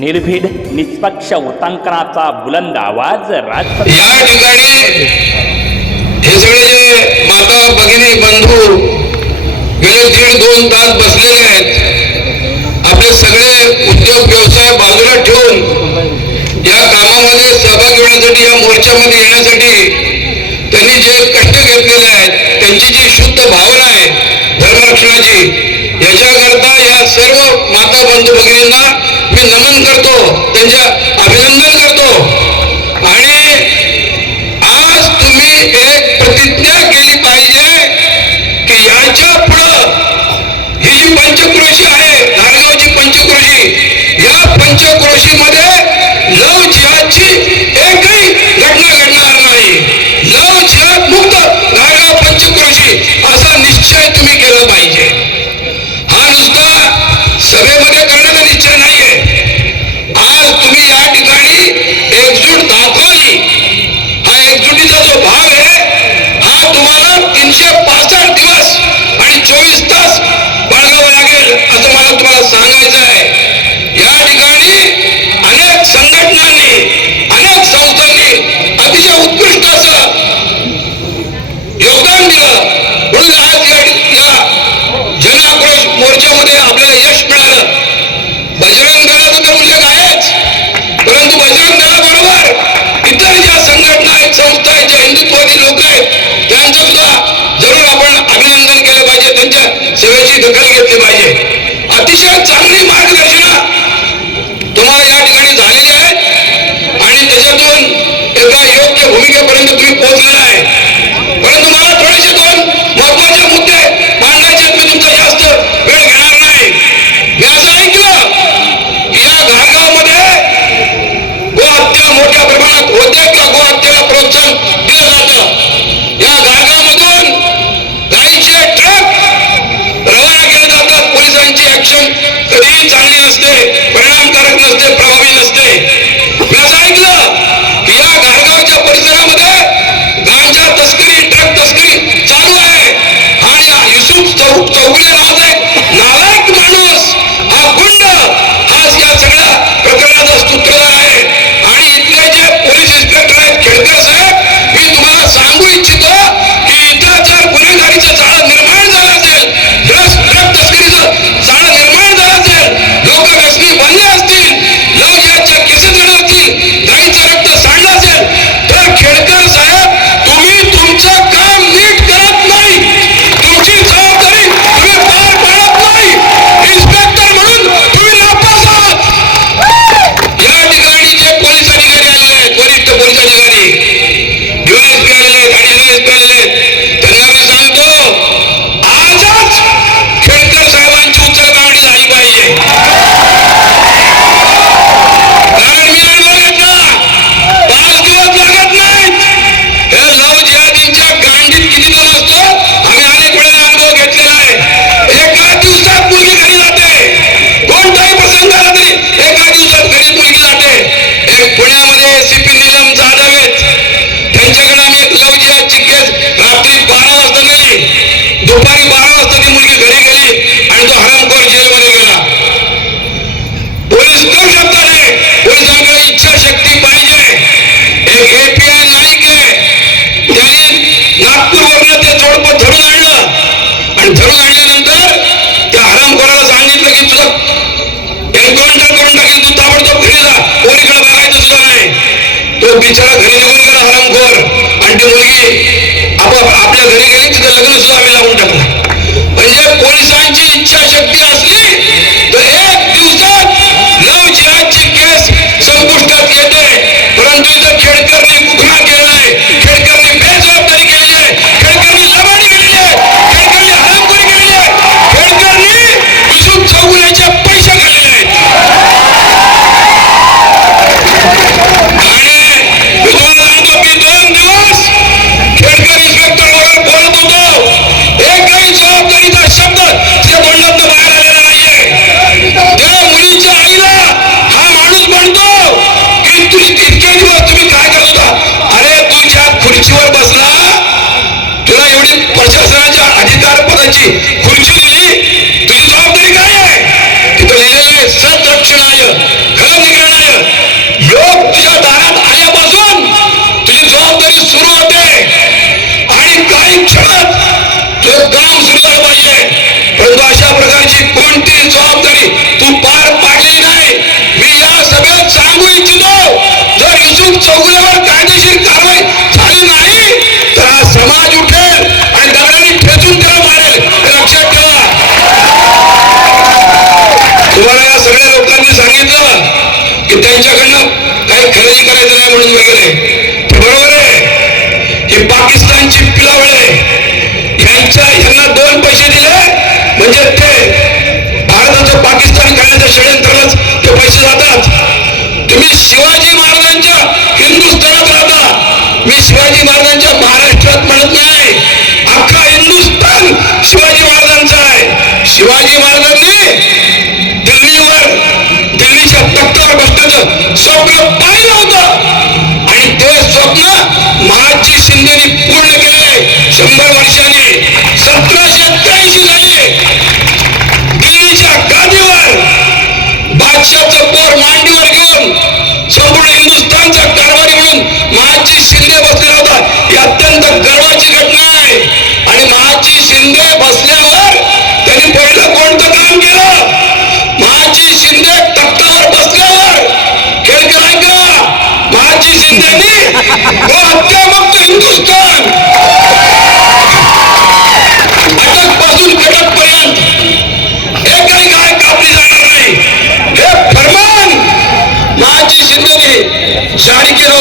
निर्भीड निष्पक्ष वृत्तांकनाचा बुलंद आवाज राजपत्र या ठिकाणी हे सगळे जे माता भगिनी बंधू गेले दीड दोन तास बसलेले आहेत. आपले सगळे उद्योग व्यवसाय बाजूला ठेवून या कामामध्ये सहभाग घेण्यासाठी या मोर्चामध्ये येण्यासाठी त्यांनी जे कष्ट घेतलेले आहेत त्यांची जी शुद्ध भावना आहे धर्मरक्षणाची याच्या सर्व माता बंधू भगिनींना मी नमन करतो त्यांचे अभिनंदन करतो. आणि आज तुम्ही एक प्रतिज्ञा केली पाहिजे की याच्या पुढं ही जी पंचक्रोशी आहे नारायणगावची पंचक्रोशी या पंचक्रोशीमध्ये नऊ जिहाची एकही घटना घडणार नाही. नऊ जिहाद मुक्त नारायणगाव पंचक्रोशी असा निश्चय तुम्ही केला पाहिजे. सांगायचं आहे. या ठिकाणी अनेक संघटनांनी अनेक संस्थांनी अतिशय उत्कृष्ट असं योगदान दिलं. म्हणून आज या जनाक्रोश मोर्चामध्ये आपल्याला यश मिळालं. बजरंग दलाचं तर उल्लेख आहेच परंतु बजरंग दलाबरोबर इतर ज्या संघटना आहेत संस्था आहेत ज्या हिंदुत्ववादी लोक आहेत त्यांचं सुद्धा जरूर आपण अभिनंदन केलं पाहिजे. त्यांच्या सेवेची दखल घेतली पाहिजे. Tapi, saya. बिचारा घरी निघून गेला हरामखोर. आणि ती मुलगी आपल्या घरी गेली तिथं लग्न सुद्धा आम्ही लावून टाकलं. म्हणजे पोलिसांची इच्छा चौघड्यावर कायदेशीर कारवाई झाली नाही तर हा समाज उठेल आणि दगडाने ठेचून त्याला मारेल. लक्षात ठेवा. तुम्हाला या सगळ्या लोकांनी सांगितलं की त्यांच्याकडनं काही खरेदी करायचं नाही म्हणून वगैरे. बरोबर आहे. ही पाकिस्तानची पिलावळे यांच्या यांना दोन पैसे दिले म्हणजे ते भारताचं पाकिस्तान करण्याचं षडयंत्रच ते पैसे जातात. तुम्ही शिवाजी महाराज शिवाजी महाराजांचा आहे. शिवाजी महाराजांनी दिल्लीवर दिल्लीच्या तख्तावर बसण्याचं स्वप्न पाहिलं होतं. आणि ते स्वप्न महाजी शिंदेनी पूर्ण केले शंभर वर्षांनी सतराशे त्र्याऐंशी साली दिल्लीच्या गादीवर बादशाचं पोर मांडीवर घेऊन संपूर्ण हिंदुस्थानचा कारभारी म्हणून महाजी शिंदे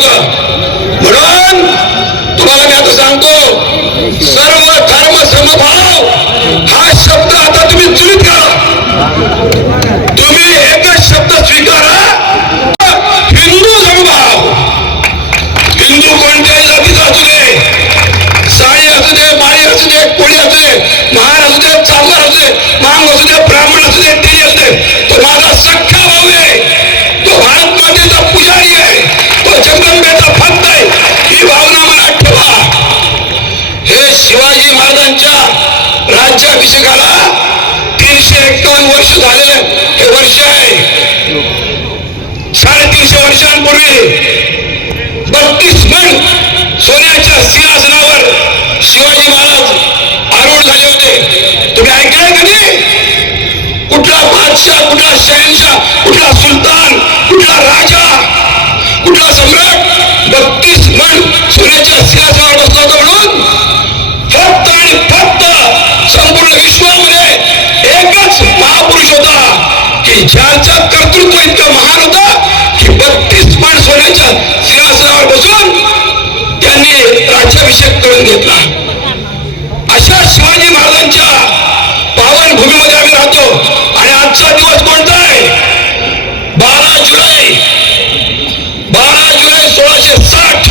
होतं म्हणून तुम्हाला मी आता सांगतो सर्व धर्म समभाव वर्षांपूर्वी बत्तीस मण सोन्याच्या सिंहासनावर शिवाजी महाराज आरूढ झाले होते. तुम्ही ऐकलंय कधी कुठला बादशाह कुठला शहनशाह कुठला सुलतान कुठला राजा कुठला सम्राट बत्तीस मण सोन्याच्या सिंहासनावर बसला होता म्हणून? फक्त आणि फक्त संपूर्ण विश्वामध्ये एकच महापुरुष होता की ज्याचं कर्तृत्व इतकं महान होतं त्यांनी राज्याभिषेक करून घेतला. अशा शिवाजी महाराजांच्या पावन भूमीमध्ये आम्ही राहतो. आणि आजचा दिवस कोणता आहे? बारा जुलै. बारा जुलै सोळाशे साठ.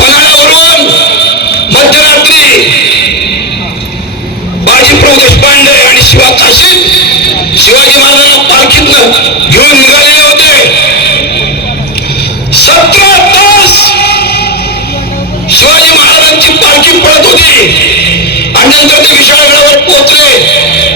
पन्हाळ्यावरून मध्यरात्री बाजीप्रभू देशपांडे आणि शिवा काशीद शिवाजी महाराजांना पालखीतनं घेऊन निघा होती आणि नंतर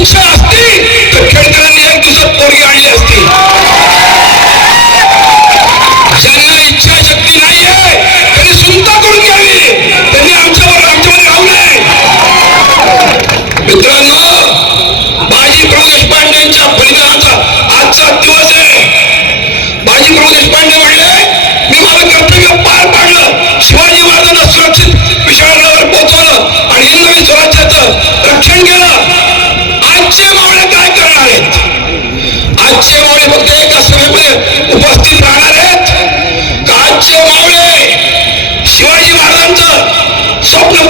शकतात इच्छा असती तर खेळकरांनी एक दिवसात पोरगी आणली असती. ज्यांना इच्छा शक्ती नाहीये त्यांनी सुद्धा करून घ्यावी त्यांनी आमच्यावर आमच्यावर राहू नये मित्रांनो बाजी प्रदेश देशपांडेंच्या बलिदानाचा आजचा दिवस आहे. बाजी प्रदेश पांडे म्हणले मी माझं कर्तव्य पार पाडलं. शिवाजी महाराजांना सुरक्षित विशाळगडावर पोहोचवलं आणि हिंदवी स्वराज्याचं रक्षण केलं. आजचे मावळे काय करणार आहेत आजचे मावळे फक्त एका सभेमध्ये उपस्थित राहणार आहेत. का आजचे मावळे शिवाजी महाराजांचं स्वप्न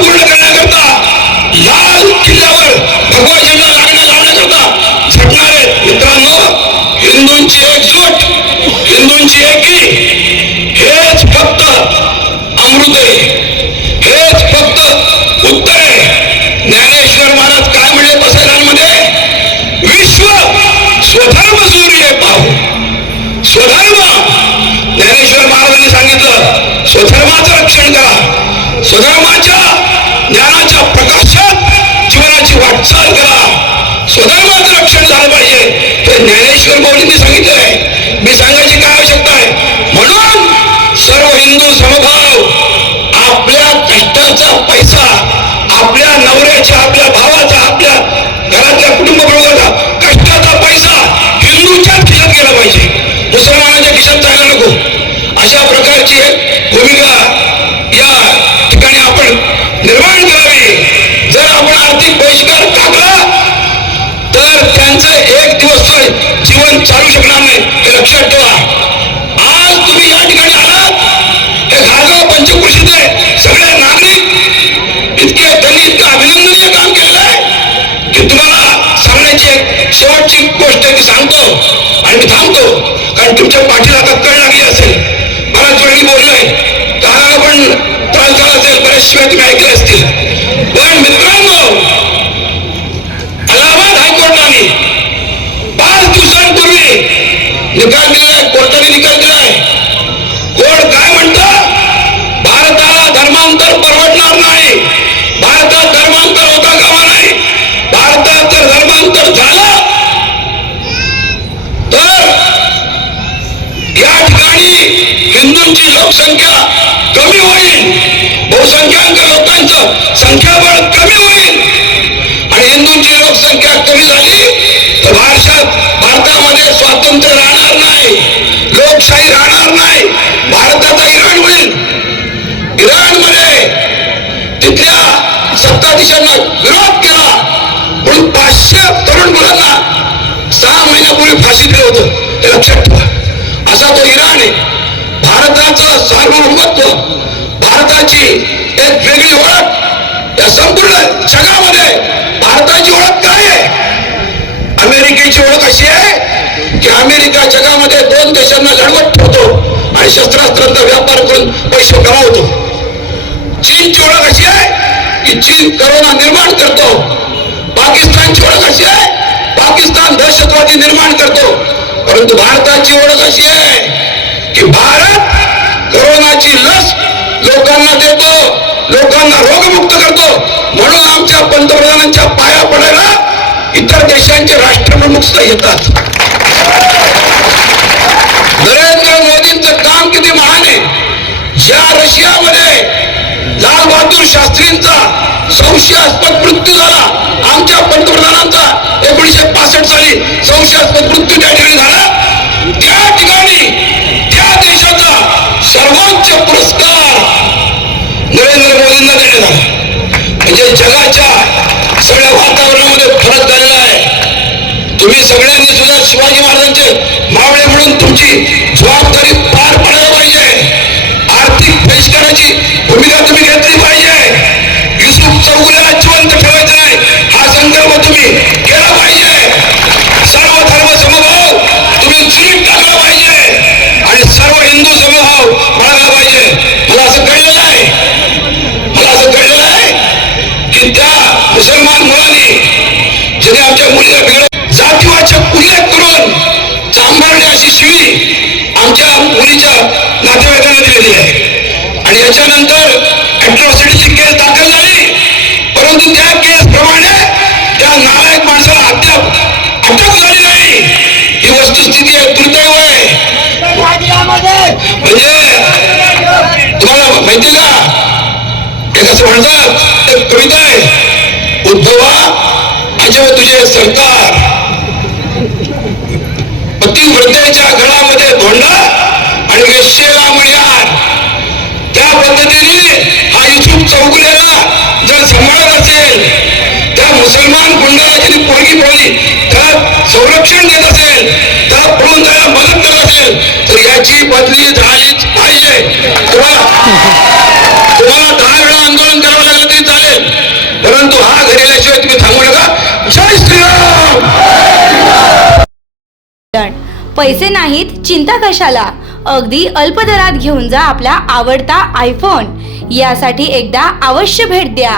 मात्र क्षण करा स्वधर्माच्या ज्ञानाच्या प्रकाशात जीवनाची वाटचाल करा. स्वधर्माचं रक्षण झालं पाहिजे. हे ज्ञानेश्वर माऊलींनी सांगितलं आहे मी सांगायची काय आवश्यकता आहे? म्हणून सर्व हिंदू समभाव आपल्या कष्टाचा पैसा आपल्या नवऱ्याच्या आपल्या भावाचा आपल्या घरातल्या कुटुंब प्रमुखाचा कष्टाचा पैसा हिंदूच्या खिशात गेला पाहिजे. मुसलमानाच्या खिशात जायला नको. अशा प्रकारची भूमिका जीवन चालू शकणार नाही हे लक्षात ठेवा. आज तुम्ही या ठिकाणी आलात हे घागाव पंचकृषीचे सगळे नागरिक. इतके त्यांनी इतकं अभिनंदनीय काम केलेलं आहे की तुम्हाला सांगण्याची एक शेवटची गोष्ट मी सांगतो आणि मी थांबतो कारण तुमच्या पाठीला आता कळ लागली असेल. मला वेळी बोललोय तर आपण त्रास झाला असेल बरेच शिवाय तुम्ही ऐकले असतील. निकाल दिलाय कोर्टाने निकाल दिलाय कोर्ट काय म्हणतं? भारताला धर्मांतर परवडणार नाही. भारतात धर्मांतर होता कामा नाही. भारतात जर धर्मांतर झालं तर या ठिकाणी हिंदूंची लोकसंख्या कमी होईल. बहुसंख्याक लोकांचं संख्याबळ कमी होईल. आणि हिंदूंची लोकसंख्या कमी झाली तिथल्या विरोध केला. म्हणून पाचशे तरुण मुलांना सहा महिन्यापूर्वी फाशी दिलं होतं. हे लक्षात ठेवा. असा तो हो इराण आहे भारताचं सार्वभौमत्व भारताची एक वेगळी ओळख या संपूर्ण जगामध्ये भारताची ओळख काय आहे? अमेरिकेची ओळख अशी आहे की अमेरिका जगामध्ये दोन देशांना लढवत ठेवतो आणि शस्त्रास्त्रांचा व्यापार करून पैसे कमावतो. चीनची ओळख अशी आहे की चीन करोना निर्माण करतो. पाकिस्तानची ओळख अशी आहे. पाकिस्तान दहशतवादी निर्माण करतो. परंतु भारताची ओळख अशी आहे की भारत करोनाची लस लोकांना देतो. लोकांना रोगमुक्त करतो. म्हणून आमच्या पंतप्रधानांच्या पाया पडायला इतर देशांचे राष्ट्रप्रमुख सुद्धा येतात. नरेंद्र मोदींचं काम किती महान आहे. ज्या रशियामध्ये बहादूर शास्त्रींचा संशयास्पद मृत्यू झाला. आमच्या पंतप्रधानांचा एकोणीशे पासष्ट साली संशयास्पद मृत्यू त्या ठिकाणी झाला. त्या ठिकाणी त्या देशाचा सर्वोच्च पुरस्कार नरेंद्र मोदींना देण्यात आला. म्हणजे जगाच्या सगळ्या वातावरणामध्ये फरक झालेला आहे. तुम्ही सगळ्यांनी सुद्धा शिवाजी महाराजांचे मावळे म्हणून तुमची जबाबदारी पार पाडायला पाहिजे भूमिका तुम्ही घेतली पाहिजे. युसुफ चौगुल्याला जिवंत ठेवायचं नाही हा संकल्प तुम्ही केला पाहिजे. सर्व धर्म समभाव तुम्ही उचलून टाकला पाहिजे. आणि सर्व हिंदू समभाव बाळगला पाहिजे. मला असं कळलेलं आहे मला असं कळलेलं आहे की त्या मुसलमान मुलांनी ज्याने आमच्या मुलीला बिघड जातीवाचक उल्लेख करून चांभारणे अशी शिवी आमच्या मुलीच्या नातेवाईकांना दिलेली आहे. याच्यानंतर अट्रॉसिटीची केस दाखल झाली. परंतु त्या केस प्रमाणे त्या नालायक माणसाला अद्याप अटक झाली नाही. ही वस्तुस्थिती आहे दुर्दैव आहे. म्हणजे तुम्हाला माहिती का? एक असं म्हणतात? एक कविता आहे. उद्धवा अजय तुझे सरकार. पती वृद्धेच्या गळामध्ये धोंडा आणि वेश्येला मण्यार त्या पद्धतीने हा युसुफ चौकलेला जर सांभाळत असेल त्या मुसलमान गुंडाला जरी पोरगी पळली त्याला संरक्षण देत असेल तर पळून त्याला मदत करत असेल तर याची बदली झालीच पाहिजे. तुम्हाला तुम्हाला दहा वेळा आंदोलन करावं लागलं तरी चालेल. परंतु हा घडल्याशिवाय तुम्ही थांबू नका. जय श्रीराम पैसे नाहीत चिंता कशाला? अगदी अल्प दरात घेऊन जा आपला आवडता आयफोन यासाठी एकदा अवश्य भेट द्या.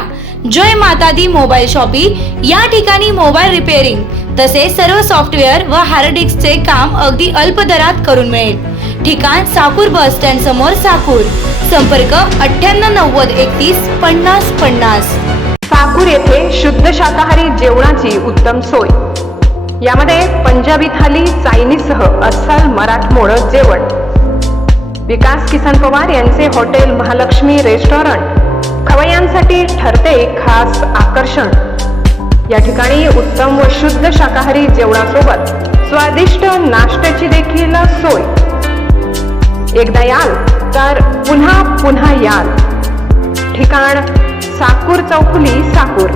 जय माता दी मोबाईल शॉपी. या ठिकाणी मोबाईल रिपेअरिंग तसेच सर्व सॉफ्टवेअर व हार्ड डिस्कचे काम अगदी अल्प दरात करून मिळेल. ठिकाण साकूर बस स्टँड समोर साकूर. संपर्क अठ्ठ्याण्णव नव्वद एकतीस पन्नास पन्नास. साकूर येथे शुद्ध शाकाहारी जेवणाची उत्तम सोय. यामध्ये पंजाबी थाली चायनीजसह अस्सल मराठमोळ जेवण. विकास किसन पवार यांचे हॉटेल महालक्ष्मी रेस्टॉरंट. खवय्यांसाठी ठरते खास आकर्षण. या ठिकाणी उत्तम व शुद्ध शाकाहारी जेवणासोबत स्वादिष्ट नाश्त्याची देखील सोय. एकदा याल तर पुन्हा पुन्हा याल. ठिकाण साकूर चौफुली साकूर.